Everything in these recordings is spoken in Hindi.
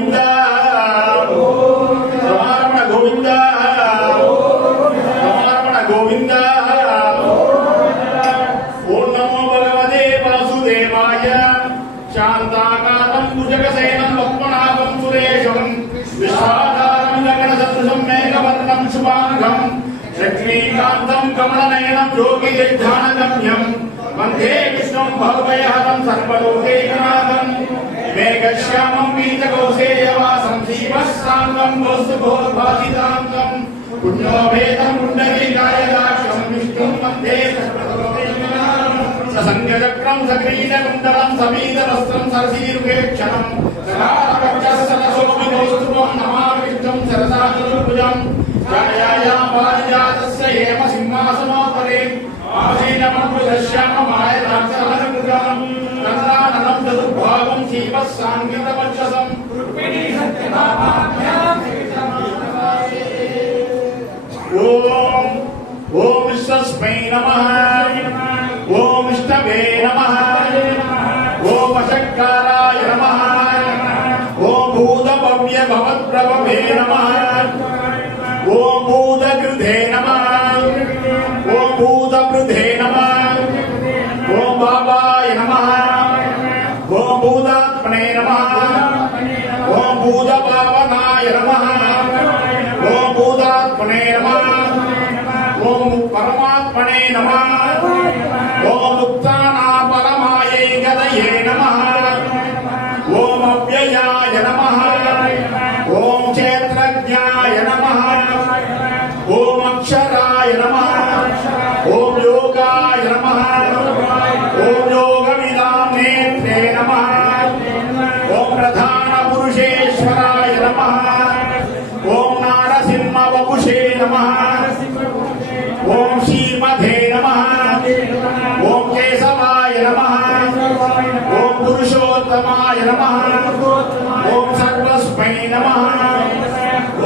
గోవింద రమణ గోవింద రమణ గోవింద ఓం నమో భగవతే వాసుదేవాయ శాంతాకారం భుజగసేనం పద్మనాభం సురేశం విశ్వాధారం గగన సదృశం మేఘవర్ణం శుభాంగం లక్ష్మీకాంతం కమలనయనం యోగిధ్యానగమ్యం వందే విష్ణుం భవభయహరం సర్వలోకైకనాథం మేఘశ్యామం పీతకౌసేయవాసం శ్రీవత్సాంగం కౌస్తుభోద్భాసితాంగం పుణ్యోభేదం పుండరీకాయదాక్షం విష్ణుం వందే ససంగచక్రం సక్రీడకుండలం సమీతవస్త్రం సరసీరుగేక్షణం సదారక్షసరసోమికౌస్తుభం నమామి విష్ణుం సరసాచతుర్భుజం ఛాయాయాం పారిజాతస్య హేమ సింహాసనోపరే ఆసీనమద్భుతశ్యామమాయదాక్షరకృతం నందాననం చతుర్భాగం శివస్సాంగతవక్షసం రుక్మిణీ సత్యభామాభ్యాం ఓం ఓం విశ్వస్మై నమః ఓం విష్ణవే నమః ఓం అశంకరాయ నమః ఓం భూతభవ్య భవద్భవే నమః ఓం భూతకృతే నమః ఓం భూతపృథే నమః ఓం బాబాయ నమః ఓం భూతాత్మనే నమః ఓం భూతపావనాయ నమః ఓం భూతాత్మనే నమః ఓం పరమాత్మనే నమః ఓం ముక్తానాం పరమాయై గదయే నమః ఓం అవ్యయాయ నమః ఓం క్షేత్రజ్ఞాయ నమః ఓం అక్షరాయ నమః ఓం యోగాయ నమః ఓం యోగవిదాం నేత్రే నమః ఓం ప్రధాన పురుషేశ్వరాయ నమః ఓం నారసింహ వపుషే నమః ఓం శ్రీమధే నమః ఓం కేశవాయ నమః ఓం పురుషోత్తమాయ నమః ఓం సర్వస్మై నమః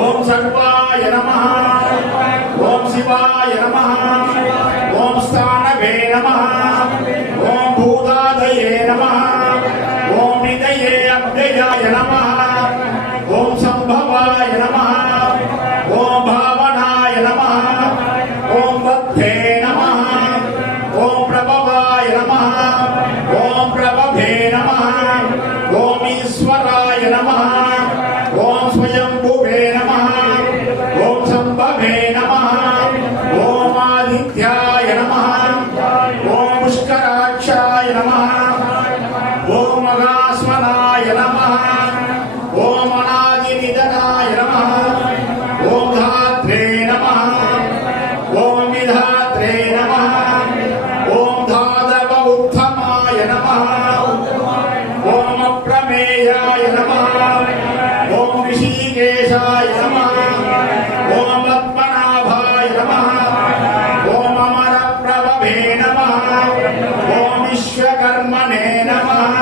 ఓం సర్వాయ నమః ఓం శివాయ నమః ఓం స్థానవే నమః ఓం భూతాదయే నమః ఓం నిదయే అవ్యయాయ నమః ఓం సంభవాయ నమః ఓం భావనాయ నమః ఓం బద్ధే నమః ఓం ప్రభవాయ నమః ఓం ప్రభవే నమః ఓం ఈశ్వరాయ నమః ఓం స్వయంభువే నమః ఓం సంభవే నమః ఓం ఆదిత్యాయ నమః ఓం పుష్కరాక్షాయ నమః ఓం మహాస్మనాయ నమః ఓం అనాదినిధనాయ నమః ఓం ధాత్రే నమః ఓం విధాత్రే నమః ఓం ధాతవ ఉత్తమాయ నమః ఓం అప్రమేయాయ నమః ఓం ఋషికేశాయ నమః ఓం పద్మనాభాయ నమః ఓం అమర ప్రభవే నమః ఓం విశ్వకర్మణే నమః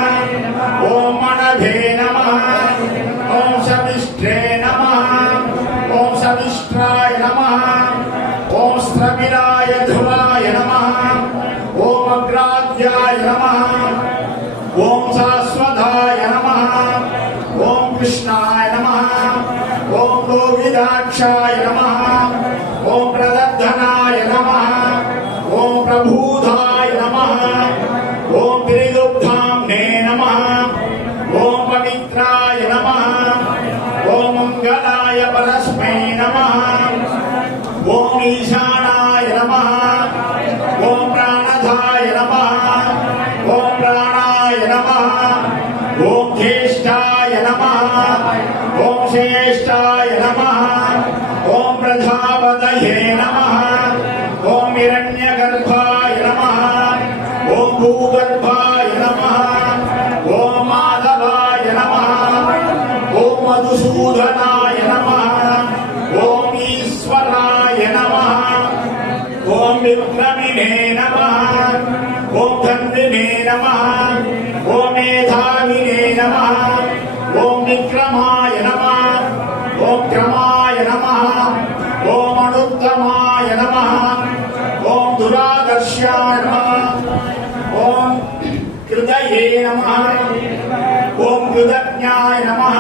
ఓం మనభే నమః ఓం శవిష్ఠే నమః ఓం శవిష్ఠాయ నమః ఓం స్రవిరాయ ధ్రువాయ నమః ఓం అగ్రాధ్యాయ నమః ఓం శాశ్వతాయ నమః ఓం కృష్ణాయ నమః ఓం గోవిదాక్షాయ నమః ఓం ప్రదర్ధనాయ నమః ఓం ప్రభూతాయ నమః ఓం త్రిదుగ్ధాంనే నమః ఓం పవిత్రాయ నమః ఓం మంగళాయ పరస్మై నమః ఓం ఈశానాయ నమః ఓం ప్రాణధాయ నమః ఓం ప్రాణాయ నమః ఓం జ్యేష్ఠాయ నమః ఓం శ్రేష్ఠాయ నమః ఓం ప్రజాపతయే నమః ఓం హిరణ్యగర్భాయ నమః ఓం భూగర్భాయ నమః ఓం మాధవాయ నమః ఓం మధుసూదనాయ నమః ఓం ఈశ్వరాయ నమః ఓం విక్రమిణే నమః ఓం ధన్వినే నమః ఓం మేధావినే నమః ఓం విక్రమాయ నమః ఓం క్రమాయ నమః ఓం అనుత్తమాయ నమః ఓం దురాదర్శాయ నమః ఓం హృదయే నమః ఓం కృతజ్ఞాయ నమః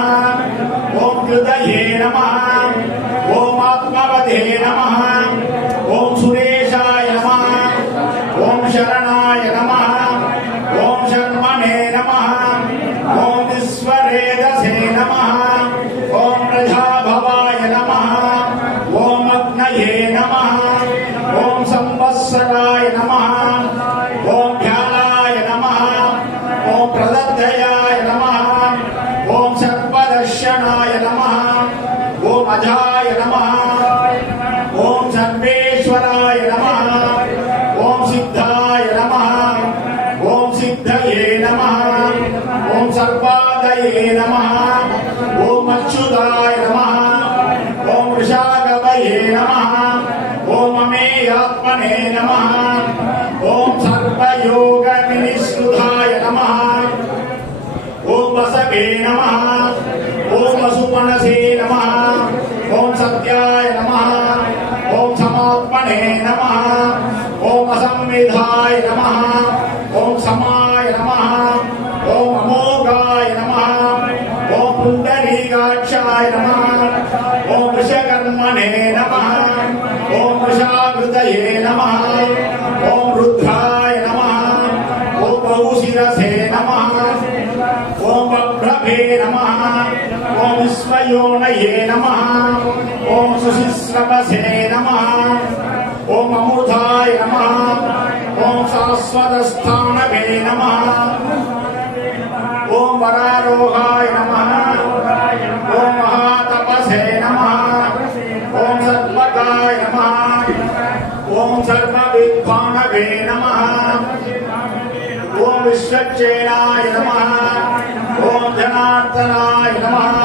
संवत्सराय नमः ओम ध्यानाय नमः ओम प्रदद्धयाय नमः ओम सर्पदर्शनाय नमः ओम अजाय नमः ओम सर्वेश्वराय नमः ओम सिद्धाय नमः ओम सिद्धये नमः ओम सर्वादये नमः ओम अच्युताय नमः ओम वृषागवये नमः ओम अमेयात्मने नमः ओम सर्वयोगविनिष्ठुताय नमः ओम वसवे नमः ओम वसुमनसे नमः ओम सत्याय नमः ओम समात्मने नमः ओम असंविधाय नमः ओम समाय नमः ओम अमोघाय नमः ओम पुंडरीकाक्षाय नमः ओम वृषकर्मणे नमः ओम वृषाकृतये नमः ओम रुद्राय नमः ओम बहुशिरसे नमः ओम बभ्रभे नमः ओम विश्वयोनये नमः ओम सुशिश्रवसे नमः ओम अमृताय नमः ओम शाश्वतस्थानवे नमः ओम वरारोहाय नमः ओम महातपसे नमः ओम सर्वगाय नमः ओम सर्वविद्वानवे नमः ओम विश्वक्षेणाय नमः ओम जनार्दनाय नमः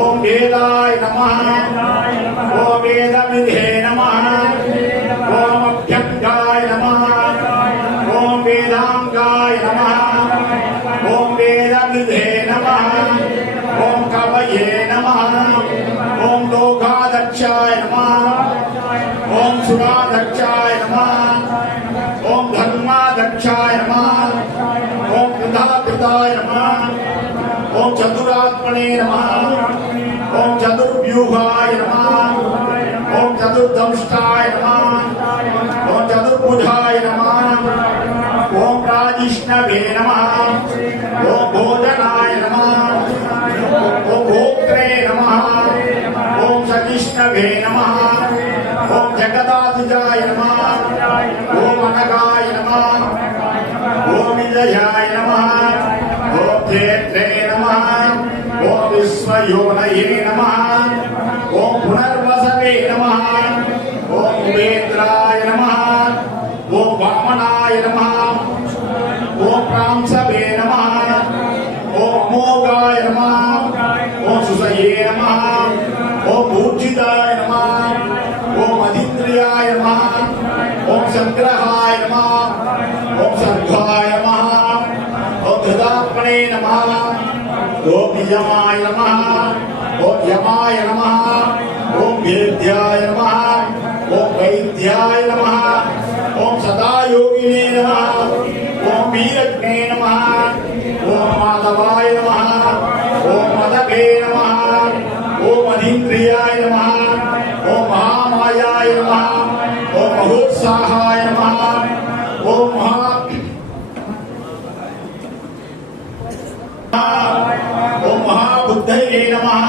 ओम वेदाय नमः ओम वेदविधे नमः ओम अभ्यङ्गाय नमः ओम वेदाङ्गाय नमः ओम वेदविधे नमः ओम कवये नमः ओम लोकाध्यक्षाय नमः ओम सुराध्यक्षाय नमः ओम धर्माध्यक्षाय नमः ओम कृताकृताय नमः ओम चतुरात्मने नमः ओम चतुर्व्यूहाय नमः ओम चतुर्दंष्टाय नमः ओम चतुर्भुजाय नमः ओम राजिष्णवे नमः ओम भोजनाय नमः ओम भोक्त्रे नमः ओम सजिष्णवे नमः ओम जगदाधिजाय नमः ओम अनगाय नमः ओम विजयाय नमः ओम क्षेत्रे नमः ओम विश्वयोनये नमः ओम पुनर्वसवे नमः ओम वेद्राय नमः ओम वामनाय नमः ओम प्रांसवे नमः ओम अमोघाय नमः ओम सुसये नमः ओम ऊर्जिताय नमः ओम अदिन्द्रियाय नमः ओम संग्रहाय नमः ओम सर्गाय नमः ओम धृतात्मने नमः ओम नियमाय नमः ओम यमाय नमः ओम वेद्याय नमः ओम वैद्याय नमः ओम सदायोगिने नमः ओम वीरज्ञे नमः ओम माधवाय नमः ओम मदभे नमः ओम अधीन्द्रियाय नमः ओम महामायाय नमः ओम महोत्साहाय नमः ओम महाबुद्धये नमः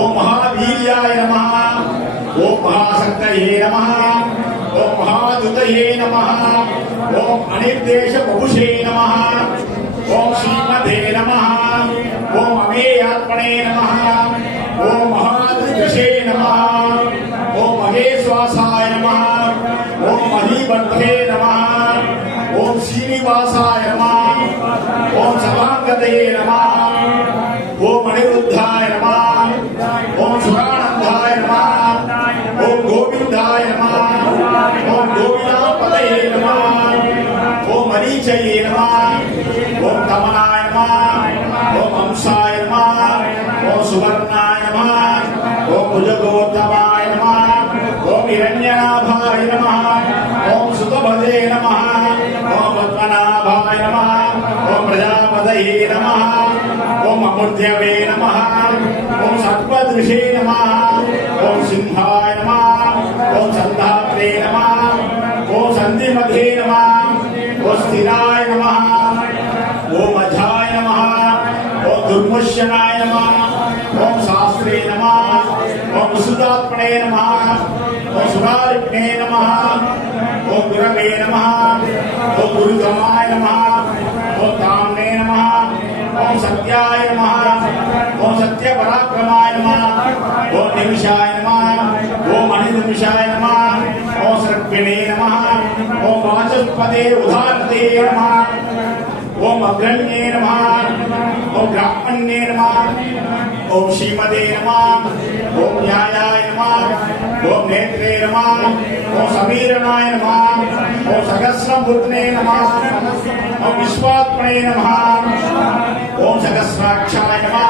ओम महावीर्याय नमः ओम महाशक्तये नमः ओम महादुतये नमः ओम अनिर्देश बभुषे नमः ओम श्रीमते नमः ओम अमेयात्मने नमः ओम महादृशे नमः ओम महेश्वासाय नमः ओम महीभद्रे नमः ओम श्रीनिवासाय नमः ओम सभांगते नमः ओम अनिरुद्धाय नमः ओम सुरानंदाय नमः ओम गोविंदाय नमः ओम गोविंदापतये नमः ओम मरीचये नमः ओम तमनाय नमः ओम हंसाय नमः ओम सुवर्णाय नमः ओम भुजगोत्तमाय नमः ओम हिरण्यनाभाय नमः ओम सुतभदे नमः ओम पद्मनाभाय नमः ओम प्रजापतये नमः ओम अमूर्त्यवे नमः ओम सर्पदृशे नमः ओम सिंहाय नमः ओम संधात्रे नमः ओम संधिमते नमः ओम स्थिराय नमः ओम अजाय नमः ओम दुर्मुष्यनाय नमः ओम शास्त्रे नमः ओम सुदात्मने नमः ओम सुरारिणे नमः ओम गुरवे नमः ओम गुरुधमाय नमः ओम कामने नमः ओम सत्याय नमः ओम सत्यपराक्रमाय नमः ओम निमिषाय नमः ओम अनिमिषाय नमः ओम सर्पिणे नमः ओम वाचस्पते उदारते नमः ओम अग्रण्ये नमः ओम ब्राह्मण्ये नमः ओम श्रीमते नमः ओम न्यायाय नमः ओम नेत्रे नमः ओम समीरणाय नमः ओम सहस्रमूर्तने नमः ओम विश्वात्मने नमः ओम सहस्राक्षाय नमः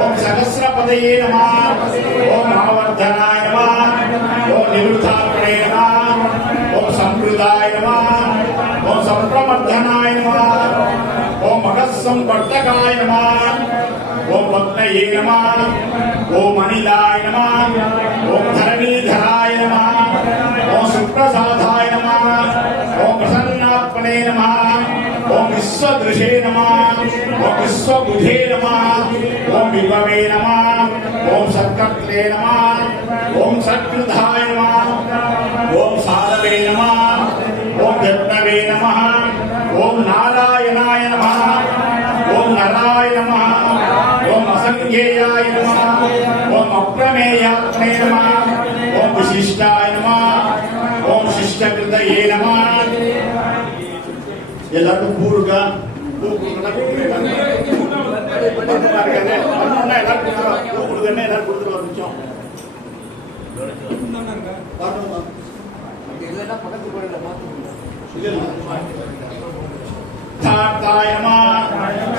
ओम सहस्रपदये नमः ओम आवर्धनाय नमः ओम निवृत्तात्मने नमः ओम संवृदाय नमः ओम संप्रमर्धनाय नमः ओम मगस्संवर्धकाय नमः ओम पद्मये नमः ओम अनिलाय नमः ओम धरणीधराय नमः ओम सुप्रसादाय नमः ओम प्रसन्नात्मने नमः ओम विश्वदृशे नमः ओम विश्वबुधे नमः ओम विभवे नमः ओम सत्कर्त्रे नमः ओम सत्कृताय नमः ओम साधवे नमः ओम जट्नवे नमः ओम नारायणाय नमः ओम नराय नमः ओम असंख्येयाय नमः ओम अप्रमेयात्मने नमः ओम विशिष्टाय नमः ओम शिष्टकृतये नमः ಎಲ್ಲರೂ ಪೂರ್ಗ सिद्धार्थाय नमः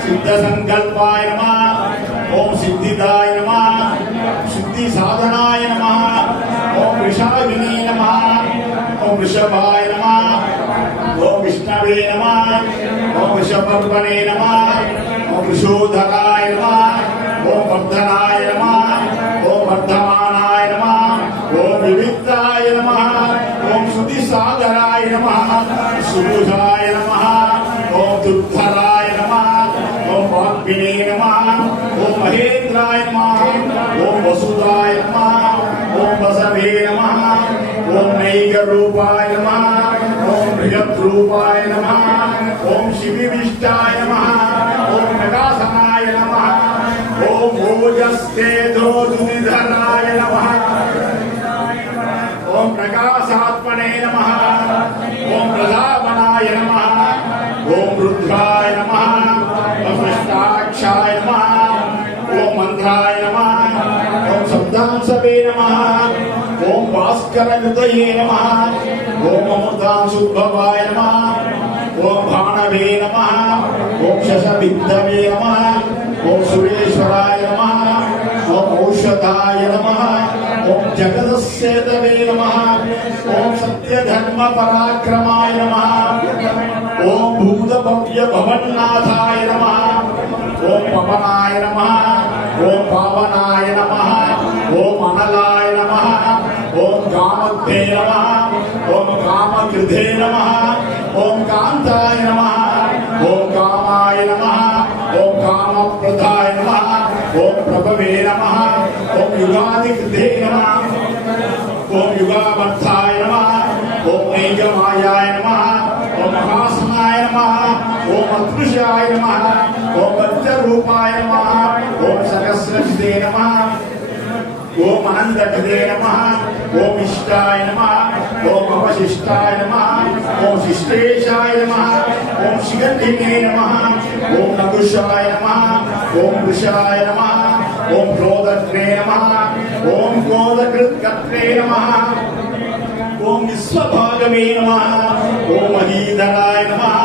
सिद्ध संकल्पाय नमः ओम सिद्धिदाय नमः सिद्धि साधनाय नमः ओम वृषागिनी नमः ओम वृषभाय नमः ओम विष्णवे नमः ओम वृषपर्वणे नमः ओम वृषोधराय नमः ओम वर्धनाय नमः ओम वर्धमानाय नमः ओम विविक्ताय नमः ओम सुधिसागराय नमः सुबुधाय नमः ओम दुर्धराय नमः ओम वाग्विने नमः ओम महेन्द्राय नमः ओम वसुदाय नमः ओम वसवे नमः ओम नैकरूपाय नमः ओम बृहद्रूपाय नमः ओम शिविविष्टाय नमः ओम प्रकाशनाय नमः ओम ओजस्तेजोधराय नमः ओम प्रकाशात्मने नमः ओम प्रलापनाय नमः ओम रुद्राय नमः ओम कृष्णाक्षाय नमः ओम मंत्राय नमः ओम शब्दांशवे नमः ओम भास्करयुतये नमः ओम अमृतांशुद्भवाय नमः ओम भाणवे नमः ओम शशविद्धवे नमः ओम सुरेश्वराय नमः ओम औषधाय नमः ओम जगदस्येतवे नमः ओम सत्यधर्म पराक्रमाय नमः ओम भूतभव्य भवन्नाथाय नमः ओम पवनाय नमः ओम पावनाय नमः ओम अनलाय नमः ओम कामद्धे नमः ओम कामकृधे नमः ओम कांताय नमः ओम कामाय नमः ओम कामप्रदाय नमः ओम प्रभवे नमः ओम युगादिकृते नमः ओम युगावर्ताय नमः ओम नैजमायाय नमः ओम महासनाय नमः ओम अदृशाय नमः ओम वज्ररूपाय नमः ओम सहस्रकृते नमः ओम अनंतकृते नमः ओम इष्टाय नमः ओम अवशिष्टाय नमः ओम शिष्टेशाय नमः ओम शिखण्डिने नमः ओम नकुशाय नमः ओम वृषाय नमः ओम क्रोधत्रे नमः ओम क्रोधकृत्कत्रे नमः ओम विश्वभागवे नमः ओम अधीधराय नमः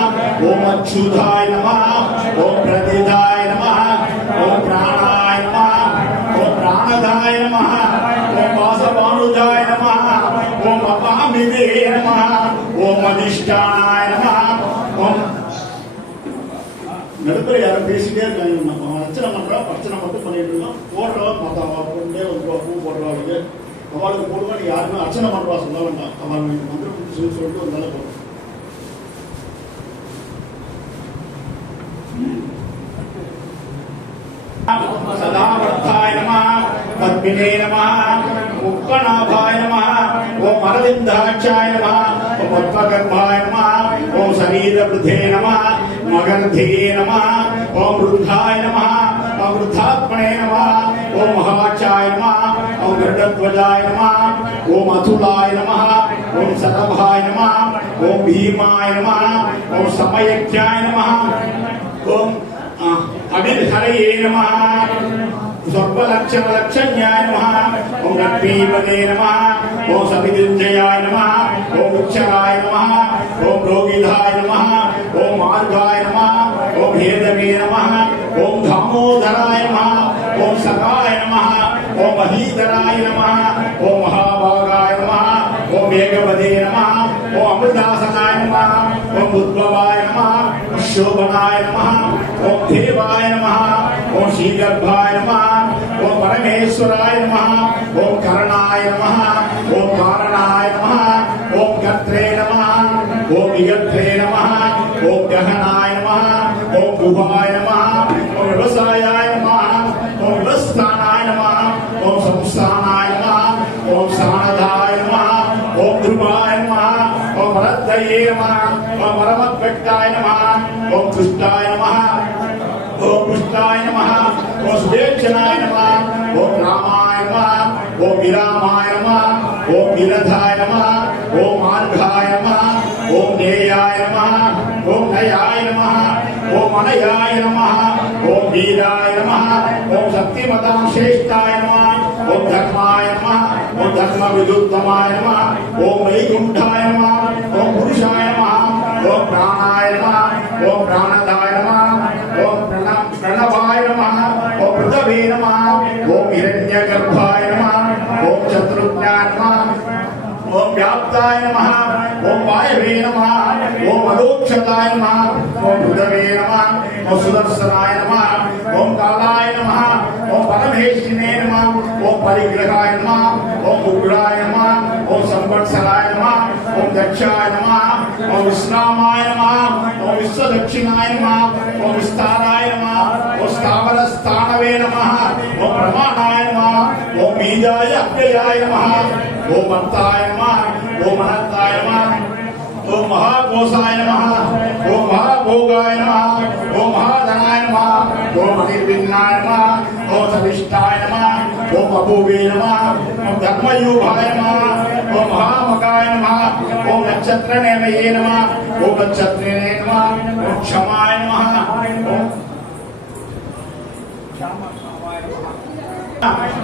ओम अच्युताय नमः ओम प्रतिदाय नमः ओम प्राणाय नमः ओम प्राणदाय नमः ओम वासवानुजाय नमः ओम अपामिदे नमः ओम अधिष्ठानाय नमः ओम நடுப்புற யாரும் பேசிட்டே இருக்காங்க. நம்ம அர்ச்சனை பண்றோம், அர்ச்சனை மட்டும் பண்ணிட்டு இருக்கோம். போடுறோம் மற்ற கொண்டே ஒரு பூ போடுறவங்களுக்கு அவளுக்கு போடுவோம். நீ யாருமே அர்ச்சனை பண்றா சொல்ல வேண்டாம். அவள் மந்திரம் சொல்லிட்டு வந்தாலும் போதும். सदावर्ताय नमः पद्मिने नमः मुक्तनाभाय नमः ओम अरविंदाक्षाय नमः ओम पद्मगर्भाय नमः ओम शरीरवृद्धे नमः मगर्धे नमः ओम वृद्धाय नमः ओम वृद्धात्मने नमः ओम महाक्षाय नमः ओम गरुडध्वजाय नमः ओम अतुलाय नमः ओम शतभाय नमः ओम भीमाय नमः ओम समयज्ञाय नमः ओम अभिहरये नमः सर्वलक्षणलक्षण्याय नमः ओम लक्ष्मीपदे नमः ओम सविदुर्जयाय नमः ओम उच्चराय नमः ओम रोगिधाय नमः ओम मार्गाय नमः ओम हेदवे नमः ओम दामोदराय नमः ओम सखाय नमः ओम महीधराय नमः ओम महाभागाय नमः ओम मेघपदे नमः ओम अमृतासनाय नमः ओम उद्भवाय नमः शोभनाय नमः ओम देवाय नमः ओम श्रीगर्भाय नमः ओम परमेश्वराय नमः ओम करणाय नमः ओम कारणाय नमः ओम कर्त्रे नमः ओम विगत्रे नमः ओम गहनाय नमः ओम गुहाय नमः ओम व्यवसायाय नमः ओम व्यवस्थानाय नमः ओम संस्थानाय नमः ओम सानदाय नमः ओम ध्रुवाय नमः ओम भरद्दये नमः ओम परमद्भक्ताय नमः ओम कृष्णाय नमः ओम पुष्टाय नमः ओम सुदेक्षणाय नमः ओम रामाय नमः ओम विरामाय नमः ओम विरधाय नमः ओम मार्गाय नमः ओम नेयाय नमः ओम नयाय नमः ओम अनयाय नमः ओम वीराय नमः ओम शक्तिमतां श्रेष्ठाय नमः ओम धर्माय नमः ओम धर्म विदुत्तमाय नमः ओम वैकुंठाय नमः ओम पुरुषाय नमः ओम प्राणाय नमः ओम प्राणदाय नमः ओम प्रणवाय नमः ओम पृथ्वे नमः ओम हिरण्यगर्भाय नमः ओम शत्रुघ्नाय नमः ओम व्याप्ताय नमः ओम वायवे नमः ओम अदोक्षताय नमः ओम पृथ्वे नमः ओम सुदर्शनाय नमः ओम कालाय नमः ओम परमेश्वरिणे नमः ओम परिग्रहाय नमः ओम उग्राय नमः ओम संवत्सराय नमः ओम दक्षाय नमः ओम विश्रामाय नमः ओम विश्वदक्षिणाय नमः ओम विस्ताराय नमः ओम स्थावरस्थानवे नमः ओम प्रमाणाय नमः ओम बीजाय अव्ययाय नमः ओम अर्ताय नमः ओम अनंताय नमः ओम महाकोशाय नमः ओम महाभोगाय नमः ओम महाधनाय नमः ओम अनिर्विघ्नाय नमः ओम सविष्टाय नमः ओम अभुवे नमः ओम धर्मयूभाय नमः ओम महामकाय नमः ओम नक्षत्रनेमये नमः ओम नक्षत्रिणे नमः ओम क्षमाय नमः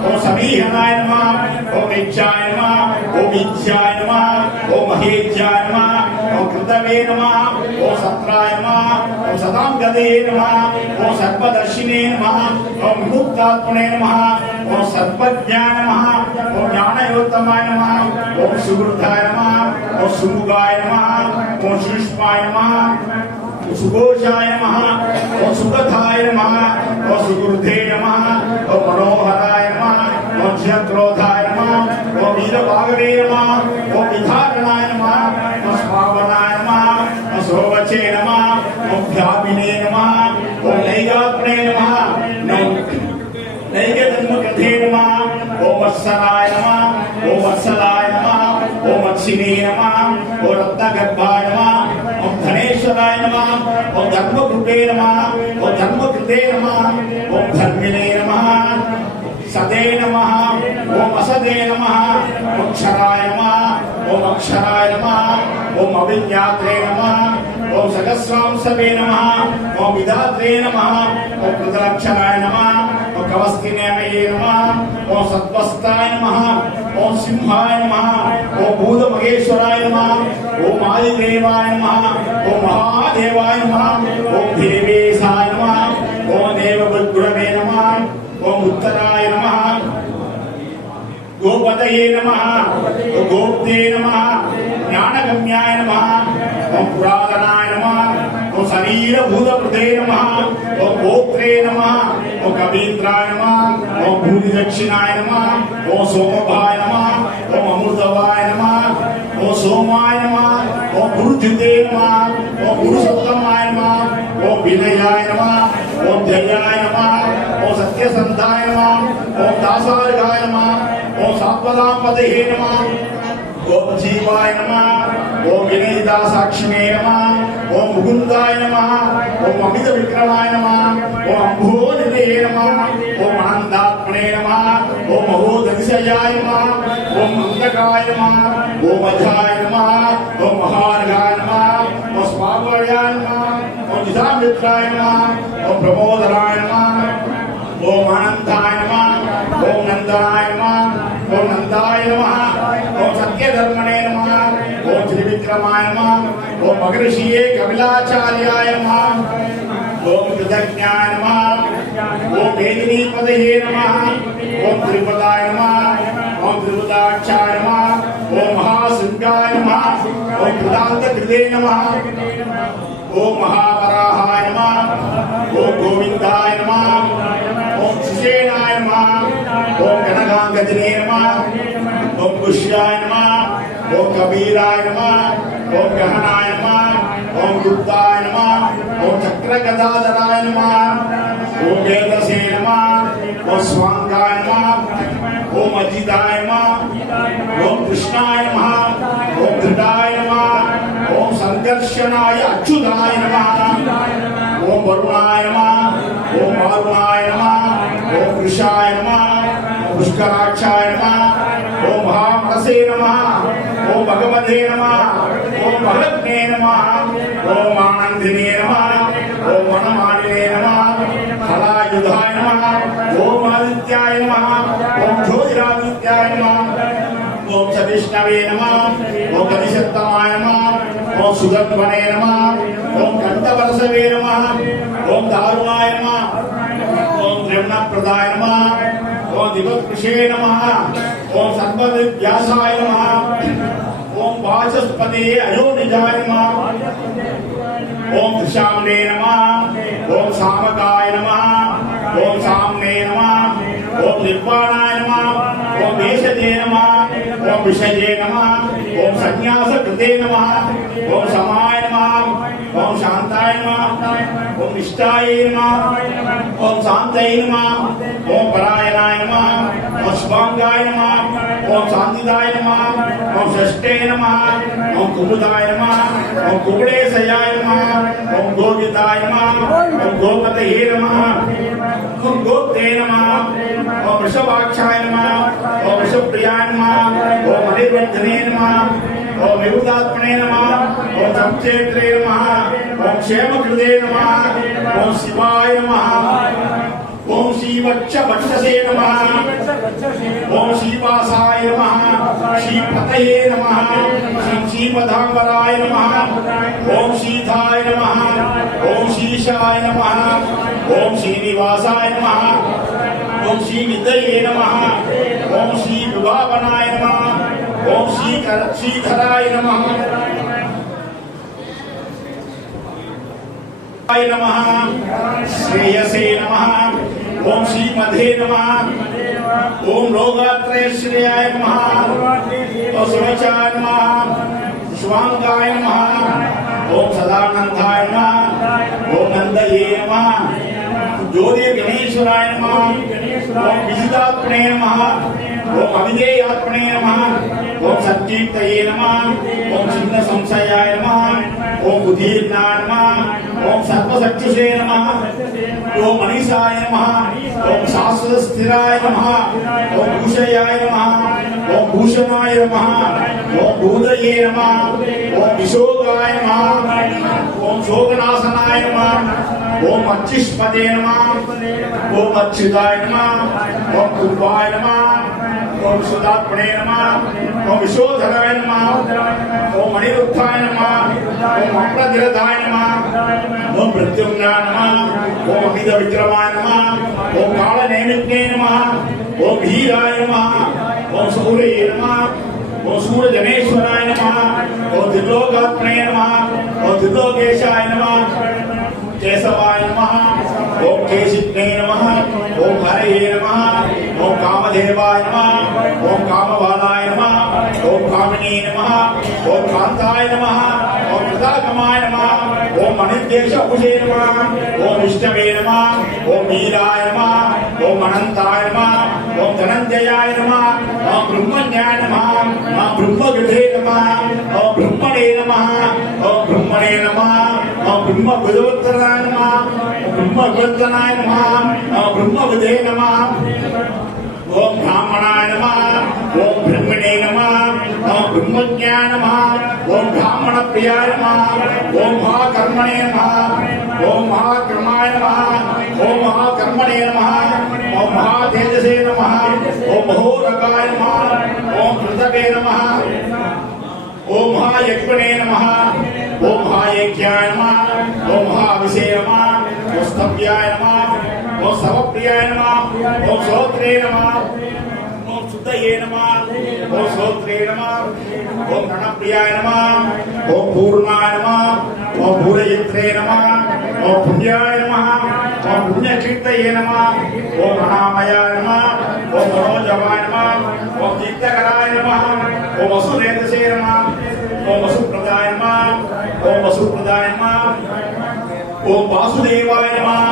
ओम समीहनाय नमः ओम इच्छाय नमः ओम इच्छाय नमः ओम महेज्याय नमः ओम कृतवे नमः ओम सत्राय नमः ओम सदांगदे नमः ओम सर्वदर्शिने नमः ओम मुक्तात्मने नमः ओम सर्वज्ञाय नमः ओम ज्ञानयोत्तमाय नमः ओम सुहृदाय नमः ओम सुमुगाय नमः ओम सुष्माय नमः सुघोषाय नमः ओम सुगताय नमः ओम सुगुरुधे नमः ओम मनोहराय नमः ओम जयक्रोधाय नमः ओम वीरभागवे नमः ओम विधारणाय नमः ओम स्वावनाय नमः ओम सोवचे नमः ओम भ्यापिने नमः ओम नैगात्मने नमः नैगतन्मकृते नमः ओम वत्सराय नमः ओम वत्सलाय नमः ओम अक्षिणे नमः ओम रत्नगर्भाय नमः ओम धनेश्वराय नमः ओम धर्मकृते नमः ओम धर्मकृते नमः ओम धर्मिणे नमः सदे नमः ओम असदे नमः ओम क्षराय नमः ओम अक्षराय नमः ओम अविज्ञात्रे नमः ओम सहस्रांशवे नमः ओम विधात्रे नमः ओम कृतलक्षणाय नमः ओम कवस्तिनेमये नमः ओम सत्वस्ताय नमः ओम सिंहाय नमः ओम भूतमहेश्वराय नमः ओम आदिदेवाय नमः ओम महादेवाय नमः ओम देवेशाय नमः ओम देवगुरुवे नमः ओम उत्तराय नमः गोपतये नमः गोप्ते नमः ज्ञानगम्याय नमः ओम पुरातनाय नमः ओम शरीरभूतकृते नमः ओम गोत्रे नमः ओम कवीन्द्राय नमः ओम भूरिदक्षिणाय नमः ओम सोमभाय नमः ओम अमृतवाय नमः ओम सोमाय नमः ओम गुरुजुते नमः ओम गुरुसप्तमाय नमः ओम विनयाय नमः ओम जयाय नमः ओम सत्य सत्संधाय नमः ओम दासार्गाय नमः ओम सात्वदापतये नमः ओम जीवाय नमः ओम विनयदासाक्षिणे नमः ओम मुकुंदाय नमः ओम अमित विक्रमाय नमः ओम अम्भोनिधये नमः ओम आनंदात्मने नमः ओम महोदधिशयाय नमः ओम अंधकाय नमः ओम अजाय नमः ओम महार्गाय नमः ओम स्वावर्याय नमः ओम जितामित्राय नमः ओम प्रमोदराय नमः ओम आनंदाय नमः ओम नंदनाय नमः ओम नंदाय नमः ओम सत्यधर्मणे नमः ओम त्रिविक्रमाय नमः ओम मगर्षिये कपिलाचार्याय नमः ओम कृतज्ञाय नमः ओम मेदिनीपतये नमः ओम त्रिपदाय नमः ओम त्रिपदाक्षाय नमः ओम महासिंहाय नमः ओम कृतान्तकृते नमः ओम महावराहाय नमः ओम गोविंदाय नमः ओम सुषेणाय नमः ओम गणगांगजने नमः ओम पुष्याय नमः ओम कबीराय नमः ओम गहनाय नमः ओम गुप्ताय नमः ओम चक्रगदाधराय नमः ओम वेदसे नमः ओम स्वांगाय नमः ओम अजिताय नमः ओम कृष्णाय नमः ओम धृताय नमः ओम संकर्षणाय अच्युताय नमः ओम वरुणाय नमः ओम वारुणाय नमः ओम कृषाय नमः ओम पुष्कराक्षाय नमः ओम महामनसे नमः ओम भगवते नमः ओम भगवते नमः ओम आनंदिने नमः ओम वनमालिने नमः हलायुधाय नमः ओम आदित्याय नमः ओम ज्योतिरादित्याय नमः ओम सविष्णवे नमः ओम गतिशक्तमाय नमः ओम सुदर्पणे नमः ओम कंठवरसवे नमः ओम दारुणाय नमः ओम त्रिगुणप्रदाय नमः ओम दिवत्कृषे नमः ओम सर्वव्यासाय नमः ओम वाचस्पते अयोनिजाय नमः ओम त्रिशाम्ने नमः ओम सामकाय नमः ओम साम्ने नमः ओम निर्वाणाय नमः ओम देशजे नमः ओम विषये नमः ओम संन्यासकृते नमः ओम समाय नमः ओम शांताय नमः ओम निष्ठाय नमः ओम शांताय नमः ओम परायणाय नमः ओम स्वांगाय नमः ओम शांतिदाय नमः ओम षष्ठे नमः ओम कुमुदाय नमः ओम कुबड़ेशयाय नमः ओम गोविताय नमः ओम गोपतये नमः ओम गोप्ते नमः ओम वृषभाक्षाय नमः ओम वृषप्रियाय नमः ओम मणिवर्धने नमः ओम विभुदात्मने नमः ओम संक्षेत्रे नमः ओम क्षेमकृते नमः ओम शिवाय नमः ओम श्रीवक्षसे नमः ओम श्रीवासाय नमः श्रीपतये नमः श्रीपदांबराय नमः ओम शीताय नमः ओम शीशाय नमः ओम श्रीनिवासाय नमः ओम श्रीविद्ये नमः ओम श्रीविभावनाय नमः ओम श्रीधराय नमः नमः श्रेयसे नमः ओम श्रीमधे नमः ओम लोकत्रयश्रेयाय नमः ओम शिवचाय नमः स्वांगाय नमः ओम सदानंदाय नमः ओम नंदये नमः ज्योति गणेश्वराय नमः ओम विजितात्मने नमः ओम अविधेयात्मने नमः ओम सच्चित्तये नमः ओम चिन्ह संशयाय नमः ओम बुद्धिज्ञाय नमः ओम सर्वशक्तिसे नमः ओम मनीषाय नमः ओम शाश्वत स्थिराय नमः ओम भूषयाय नमः ओम भूषणाय नमः ओम भूतये नमः ओम विशोगाय नमः ओम शोकनाशनाय नमः ओम अच्छिष्पदे नमः ओम अच्छुताय नमः ओम कुर्वाय नमः ओम सुदात्मने नमः ओम विशोधराय नमः ओम मणिरुद्धाय नमः ओम अप्रतिरथाय नमः ओम प्रत्युम्नाय नमः ओम अमित विक्रमाय नमः ओम कालनेमित्ये नमः ओम धीराय नमः ओम सूर्ये नमः ओम सूर्यजनेश्वराय नमः ओम त्रिलोकात्मने नमः ओम त्रिलोकेशाय नमः केशवाय नमः ओम केशिज्ञे नमः ओम हरये नमः ओम कामदेवाय नमः ओम कामबालाय नमः ओम कामिनी नमः ओम कांताय नमः ओम कृताकमाय नमः ओम अनिर्देशभुजे नमः ओम विष्णवे नमः ओम वीराय नमः ओम अनंताय नमः ओम धनंजयाय नमः ओम ब्रह्मण्याय नमः ओम ब्रह्मगृहे नमः ओम ब्रह्मणे नमः ओम ब्रह्मणे नमः ओम ब्रह्मगुरुत्तराय नमः ओम ब्रह्मगुरुत्तराय नमः ओम ब्रह्मगुरुहे नमः ओम ब्राह्मणाय नमः ओम ब्रह्मणे नमः ओम ब्रह्मज्ञाय नमः ओम ब्राह्मण प्रियाय नमः ओम महाकर्मणे नमः ओम महाकर्माय नमः ओम महाकर्मणे नमः ओम महातेजसे नमः ओम महोरगाय नमः ओम पृथवे नमः ओम महायज्ञणे नमः ओम महायज्ञाय नमः ओम महाविषे नमः ओम स्तव्याय नमः ओम सवप्रियाय नमः ओम श्रोत्रे नमः ओम शुद्धये नमः ओम श्रोत्रे नमः ओम गणप्रियाय नमः ओम पूर्णाय नमः ओम भूरयित्रे नमः ओम पुण्याय नमः ओम पुण्यकीर्तये नमः ओम अनामयाय नमः ओम मनोजवाय नमः ओम चित्तकराय नमः ओम वसुरेतसे नमः ओम वसुप्रदाय नमः ओम वसुप्रदाय नमः ओम वासुदेवाय नमः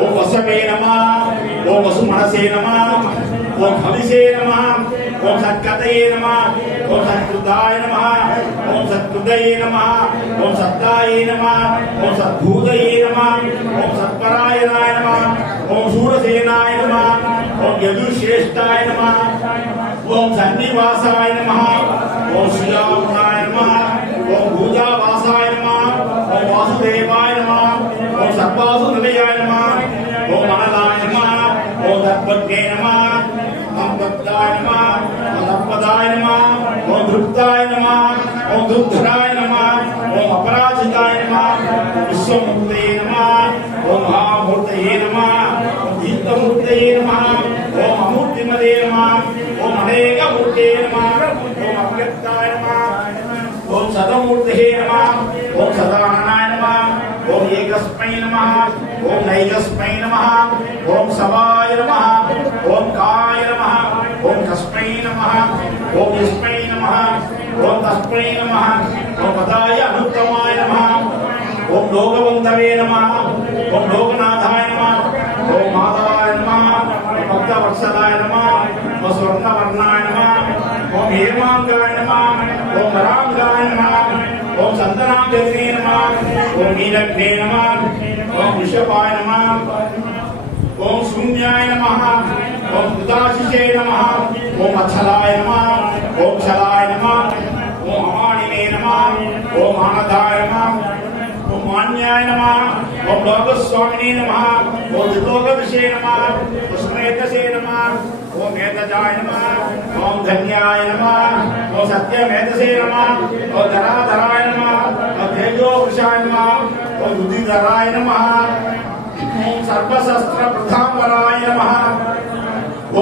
ओम वसवे नमः ओम वसुमनसे नमः ओम हविषे नमः ओम सत्कतये नमः ओम सत्कृताय नमः ओम सत्कृतये नमः ओम सत्ताये नमः ओम सद्भूतये नमः ओम सत्परायणाय नमः ओम शूरसेनाय नमः ओम यदुश्रेष्ठाय नमः ओम सन्निवासाय नमः ओम श्रीरामाय नमः ओम भूजावासाय नमः ओम वासुदेवाय नमः ओम सर्वासु निलयाय नमः ओम अनलाय नमः ओम तत्पत्ये नमः ओम तत्पदाय नमः ओम तत्पदाय नमः ओम धृप्ताय नमः ओम धृप्धराय नमः ओम अपराजिताय नमः विश्वमूर्तये नमः ओम महामूर्तये नमः ओम दीप्तमूर्तये नमः ओम अमूर्तिमते नमः ओम अनेकमूर्तये नमः ओम अव्यक्ताय नमः ओम सदमूर्तये नमः ओम सदाननाय नमः ओम एकस्मै नमः ओम नैकस्मै नमः ओम सवाय नमः ओम काय नमः ओम कस्मै नमः ओम यस्मै नमः ओम तस्मै नमः ओम पदाय अनुत्तमाय नमः ओम लोकवन्दवे नमः ओम लोकनाथाय नमः ओम माधवाय नमः ओम भक्तवत्सलाय नमः ओम स्वर्णवर्णाय नमः ओम हेमांगाय नमः ओम रामगाय नमः ओम चंदनांजने नमः ओम नीलग्ने नमः ओम वृषभाय नमः ओम शून्याय नमः ओम कृताशिषे नमः ओम अचलाय नमः ओम चलाय नमः ओम अमानिने नमः ओम आनदाय नमः ओम मान्याय नमः ओम लोकस्वामिने नमः ओम त्रिलोकविषे नमः ओम स्मृतसे नमः ओम एतजाय नमः ओम धन्याय नमः ओम सत्यमेतसे नमः ओम धराधराय नमः ओम तेजोवृषाय नमः ओम बुद्धिधराय नमः ओम सर्वशस्त्र प्रधानवराय नमः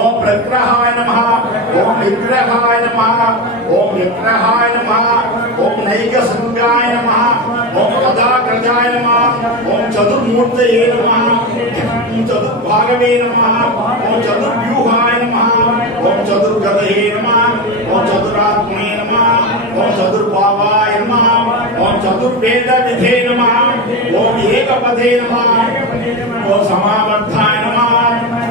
ओम प्रग्रहाय नमः ओम विग्रहाय नमः ओम विग्रहाय नमः ओम नैकसंगाय नमः ओम पदाग्रजाय नमः ओम चतुर्मूर्तये नमः ओम चतुर्भागवे नमः ओम चतुर्व्यूहाय नमः ओम चतुर्गतये नमः ओम चतुरात्मने नमः ओम चतुर्भावाय नमः ओम चतुर्वेदविधे नमः ओम एकपदे नमः ओम समावर्ताय नमः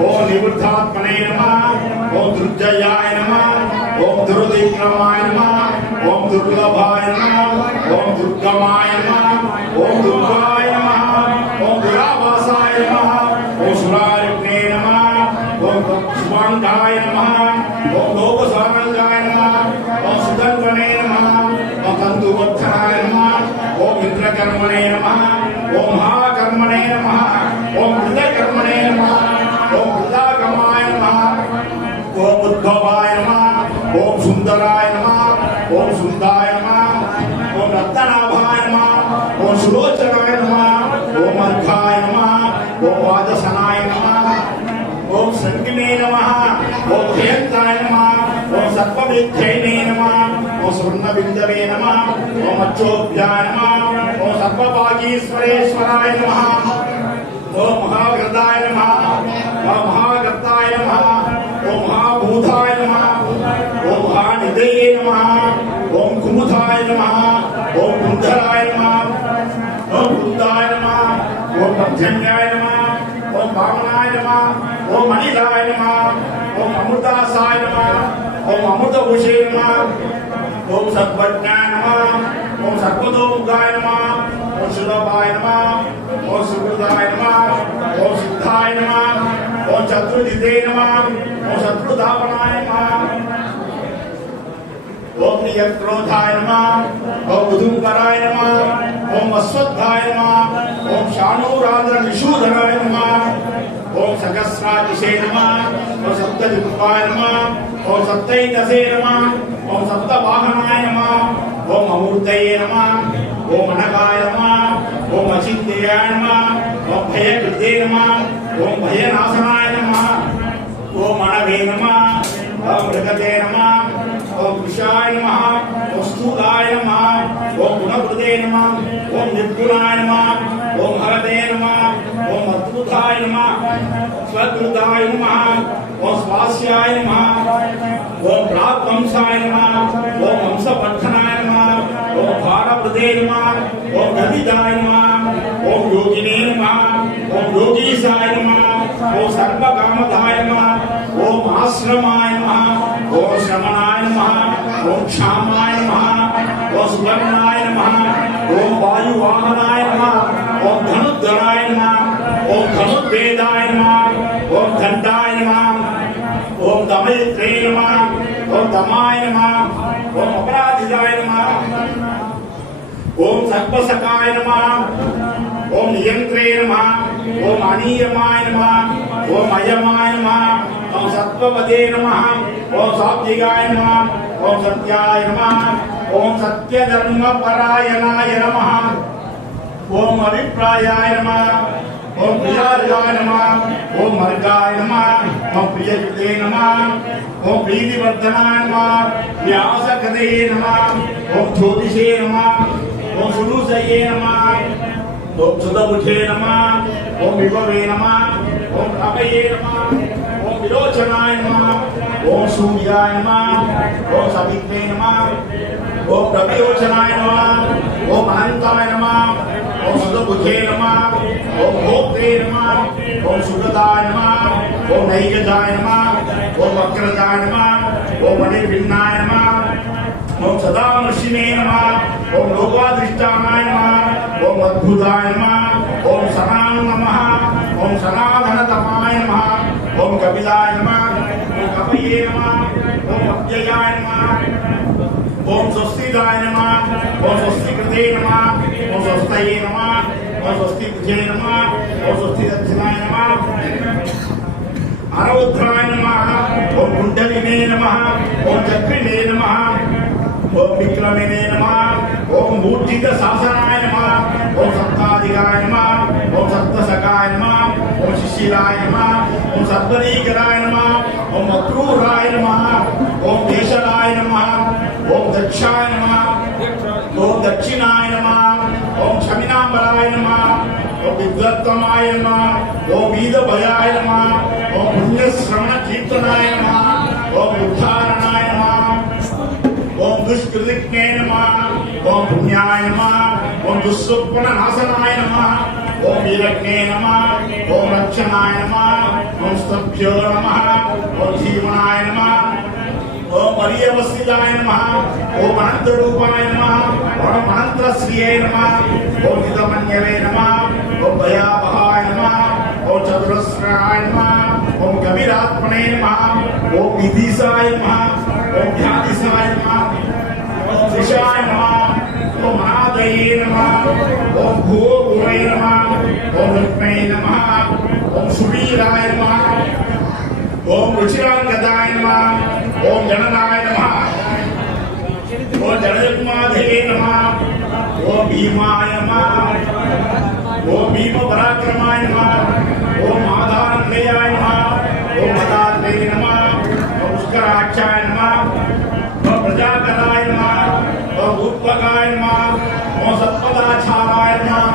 ओम निवृत्तात्मने नमः ओम दुर्जयाय नमः ओम दुर्दिक्रमाय नमः ओम दुर्लभाय नमः ओम दुर्गमाय नमः ओम दुर्गाय नमः ओम दुरावासाय नमः ओम सुरारिणे नमः ओम स्वांगाय नमः ओम लोकसानंगाय नमः ओम सुदर्शने नमः ओम तंतुवर्धनाय नमः ओम इंद्रकर्मणे नमः ओम महाकर्मणे नमः ओम हृदयकर्मणे नमः ओम हृदागमाय नमः ओम उद्भवाय नमः ओम सुंदराय नमः ओम सुंदाय नमः ओम रत्नाभाय नमः ओम सुलोचनाय नमः ओम अर्घाय नमः ओम वादसनाय नमः ओम संगिने नमः ओम जयंताय नमः ओम सर्वविद्यैने नमः ओम स्वर्णबिंदवे नमः ओम अच्छोभ्याय नमः ओम सर्वभागीश्वरेश्वराय नमः ओम महागृताय नमः ओम महागर्ताय नमः ओम महाभूताय नमः ओम महानिधये नमः ओम कुमुदाय नमः ओम कुंधराय नमः ओम वृंदाय नमः ओम पंचन्याय नमः ओम वामनाय नमः ओम अनिलाय नमः ओम अमृतासाय नमः ओम अमृतभूषे नमः ओम सद्वज्ञाय नमः ओम सर्वतोमुखाय नमः ओम सुलभाय नमः ओम सुकृताय नमः ओम सिद्धाय नमः ओम चतुर्विधे नमः ओम शत्रुधापनाय नमः ओम नियंत्रोधाय नमः ओम बुधुंकराय नमः ओम अश्वत्थाय नमः ओम शानूराद्र निषूधराय नमः ओम सहस्रादिशे नमः ओम सप्तदिक्पाय नमः ओम सप्तैकसे नमः ओम सप्तवाहनाय नमः ओम अमूर्तये नमः ओम अनगाय नमः ओम अचिन्त्याय नमः ओम भयकृते नमः ओम भयनाशनाय नमः ओम अणवे नमः ओम मृगते नमः ओम विशाय नमः ओम स्थूलाय नमः ओम गुणकृते नमः ओम निर्गुणाय नमः ओम हरते नमः ओम अद्भुताय नमः स्वकृताय नमः ओम स्वास्याय नमः ओम प्राप्तंसाय नमः ओम हंसवर्धनाय नमः ओम भारप्रदे नमः ओम गदिताय नमः ओम योगिने नमः ओम योगीशाय नमः ओम सर्वकामदाय नमः ओम आश्रमाय नमः ओम श्रमणाय नमः ओम क्षामाय नमः ओम सुवर्णाय नमः ओम वायुवाहनाय नमः ओम धनुर्धराय नमः ओम धनुर्वेदाय नमः ओम दंडाय नमः ओम दमयत्रे नमः ओम दमाय नमः ओम अपराधिताय नमः ओम सर्वसकाय नमः ओम नियंत्रे नमः ओम अनियमाय नमः ओम अयमाय नमः ओम सत्वपदे नमः ओम सात्विकाय नमः ओम सत्याय नमः ओम सत्यधर्मपरायणाय नमः ओम अभिप्रायाय नमः ओम प्रियार्गाय नमः ओम अर्गाय नमः ओम प्रियकृते नमः ओम प्रीतिवर्धनाय नमः व्यासकृते नमः ओम ज्योतिषे नमः ओम सुरुसये नमः ओम सुदमुखे नमः ओम विभवे नमः ओम अभये नमः ओम विलोचनाय नमः ओम सूर्याय नमः ओम सवित्रे नमः ओम प्रभयोचनाय नमः ओम अनंताय नमः ओम सुदमुखे नमः ओम भोक्ते नमः ओम सुगताय नमः ओम नैकजाय नमः ओम वक्रताय नमः ओम अनिर्भिन्नाय नमः ओम सदामर्शिने नमः ओम लोकाधिष्ठानाय नमः ओम अद्भुताय नमः ओम सनातन नमः ओम सनातनतमाय नमः ओम कपिलाय नमः ओम कपये नमः ओम अव्ययाय नमः ओम स्वस्तिदाय नमः ओम स्वस्तिकृते नमः ओम स्वस्तये नमः ओम स्वस्तिभुजे नमः ओम स्वस्तिदक्षिणाय नमः अरौद्राय नमः ओम कुंडलिने नमः ओम चक्रिणे नमः ओम विक्रमिणे नमः ओम मूर्तित शासनाय नमः ओम सप्ताधिकाय नमः ओम सप्तसकाय नमः ओम शिशिराय नमः ओम सप्तरीकराय नमः ओम अक्रूराय नमः ओम केशराय नमः ओम दक्षाय नमः ओम दक्षिणाय नमः ओम क्षमिनांबराय नमः ओम विद्वत्तमाय नमः ओम वीदभयाय नमः ओम पुण्यश्रवण कीर्तनाय नमः ओम उद्धारणाय नमः ओम दुष्कृतिज्ञे नमः ओम पुण्याय नमः ओम दुष्स्वप्न नाशनाय नमः ओम वीरज्ञे नमः ओम रक्षणाय नमः ओम स्तभ्यो नमः ओम जीवनाय नमः ओम पर्यवस्थिताय नमः ओम अनंतरूपाय नमः ओम अनंतश्रिये नमः ओम हितमन्यवे नमः ओम भयावहाय नमः ओम चतुरस्राय नमः ओम कबीरात्मने नमः ओम विदिशाय नमः ओम ध्यादिशाय नमः ओम त्रिशाय नमः ओम अनादये नमः ओम भूगुरे नमः ओम लक्ष्मे नमः ओम सुवीराय नमः ओम रुचिरांगदाय नमः ओम गणनाय नमः ओम जलजगमाधये नमः ओम भीमाय नमः ओम भीम पराक्रमाय नमः ओम आधारलेयाय नमः ओम मदात्रे नमः ओम पुष्कराक्षाय नमः ओम प्रजाकराय नमः ओम उत्पकाय नमः ओम सत्पदाचाराय नमः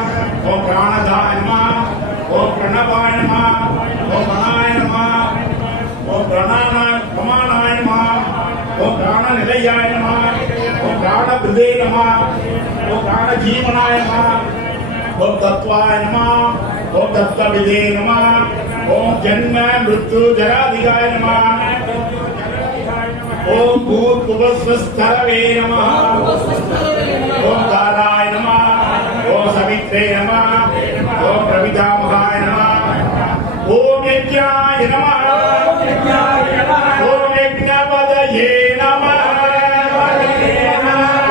ओम प्राणदाय नमः ओम प्रणवाय नमः ओम मनाय नमः ओम प्रमाणाय नमः ओम प्राणनिलयाय नमः ओम प्राणहृदे नमः ओम प्राणजीवनाय नमः ओम तत्वाय नमः ओम तत्वविदे नमः ओम जन्म मृत्यु जराधिकाय नमः ओम भूर्भुवस्वस्थरवे नमः ओम ताराय नमः ओम सवित्रे नमः ओम प्रवितामहाय नमः ओम यज्ञाय नमः ओम यज्ञपदये नमः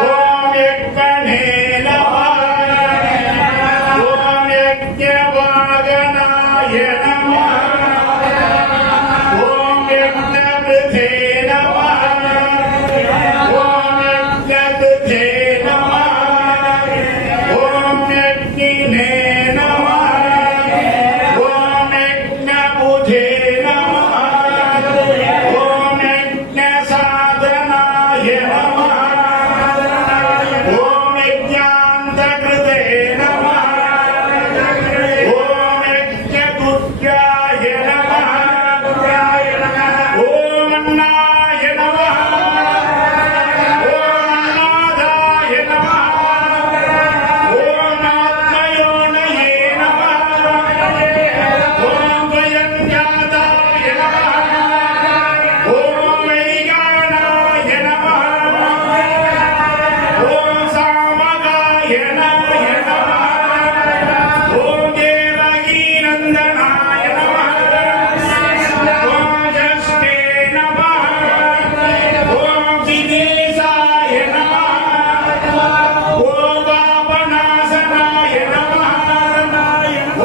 ओम यज्ञने नमः ओम यज्ञवागनाय नमः ओम यज्ञवृधे नमः ओम यज्ञवृधे नमः ओम यज्ञिने नमः ओम यज्ञबुधे नमः ओम यज्ञसाधनाय नमः ओम यज्ञान्तकृते नमः ओम यज्ञगुह्याय नमः ओम अन्नाय नमः ओम अन्नादाय नमः ओम आत्मयोनये नमः ओम द्वयञ्जाताय नमः ओम वैगानाय नमः ओम सामगाय नमः ओम देवकीनन्दनाय नमः ओम जष्टे नमः ओम सिद्धेशाय नमः ओम पापनाशनाय नमः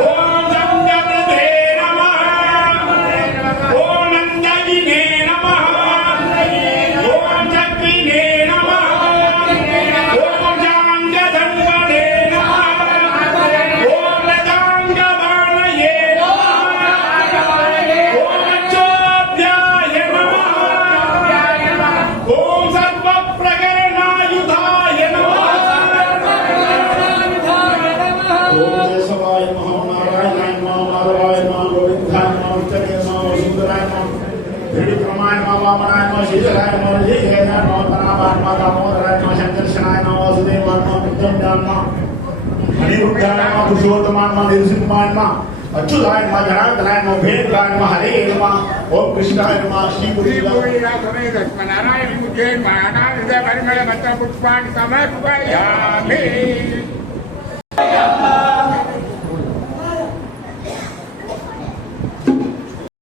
ओम संजपृते नमः ओम नन्दगिने नमः ओम चक्रिणे नमः ओम जाङ्गधन्वने नमः ओम लताङ्गबाणये नमः ओम चोद्याय नमः ओम सर्वप्रकरणायुधाय नमः ओम केशवाय नमः नारायणाय नमः माधवाय नमः गोविन्दाय नमः विष्णवे नमः वसुन्धराय नमः त्रिविक्रमाय नमः वामनाय नमः श्रीधराय नमः जयेन्द्राय नमः परामाय नमः दामोदराय नमः शङ्कर्षणाय नमः वासुदेवाय नमः विद्याय नमः अनिरुद्धाय नमः पुरुषोत्तमाय नमः नृसिंहाय नमः अच्युताय नमः जनार्दनाय नमः भेदाय नमः हरे नमः ओम कृष्णाय नमः श्री नारायण पूज्य माता परिमल पुष्पाणि समर्पयामि।